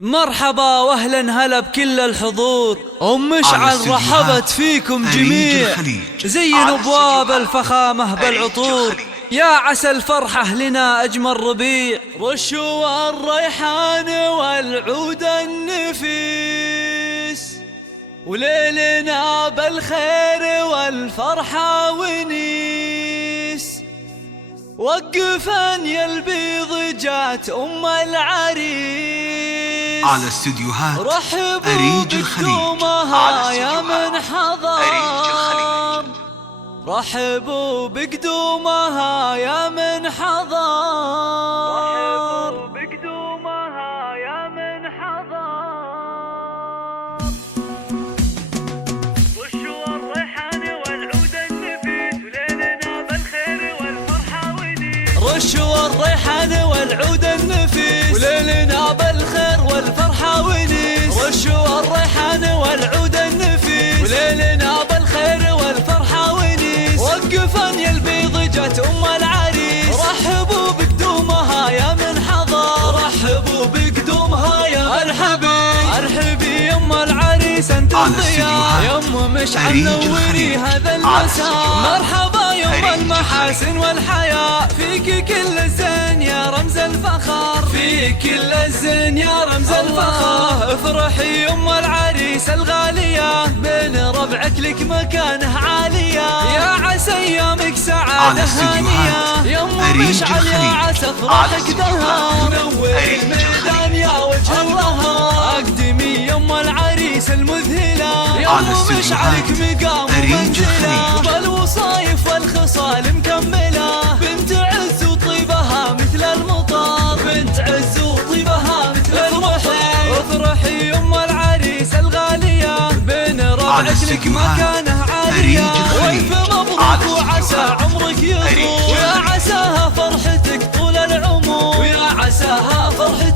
مرحبا واهلا هلا بكل الحضور. مشعل رحبت فيكم جميع، زينوا ابواب الفخامة بالعطور، يا عسى الفرحة لنا اجمل ربيع. رشوا الريحان والعود النفيس، وليلنا بالخير والفرحة ونيس. وقفن يا البيض جات ام العريس، على استديوهات أريج الخليج، على يا من حضر أريج الخليج. رحبوا بقدومها يا من حضر، رحبوا بقدومها يا من حضر. وشوا الريحان والعود النفيس، وليلنا بالخير والفرحة ونيس. رشوا الريحان والعود النفيس، وليلنا بالخير والفرحة ونيس. رشوا الريحان والعود النفيس، وليلنا بالخير والفرحة ونيس. وقفن يا البيض جات ام العريس، رحبوا بقدومها يا من حضر، رحبوا بقدومها يا مرحبي. ارحبي يا ام العريس انت الضياء، يا ام مشعل نوري هذا المساء. مرحبا يا ام المحاسن والحياء، فيك كل الزين يا رمز الفخر، فيك كل الزين يا رمز الفخر. افرحي يا ام العريس الغالية، بين ربعك لك مكانه عالية، يا عسى ايامك سعادة هانية. يا ام مشعل يا عسى افراحك دهر، نور الميدان يا وجه الله. اقدمي يا ام العريس المذهلة، يا ام مشعلك مقام ومنزلة، بالوصايف والخصال مكملة. بنت عز وطيبها مثل المطر، بنت عز وطيبها مثل المطر. افرحي يا ام العريس الغالية، بين ربعك لك مكانه عالية. والف مبروك وعسى عمرك يطول، ويا عساها فرحتك طول العمر، ويا عساها فرحتك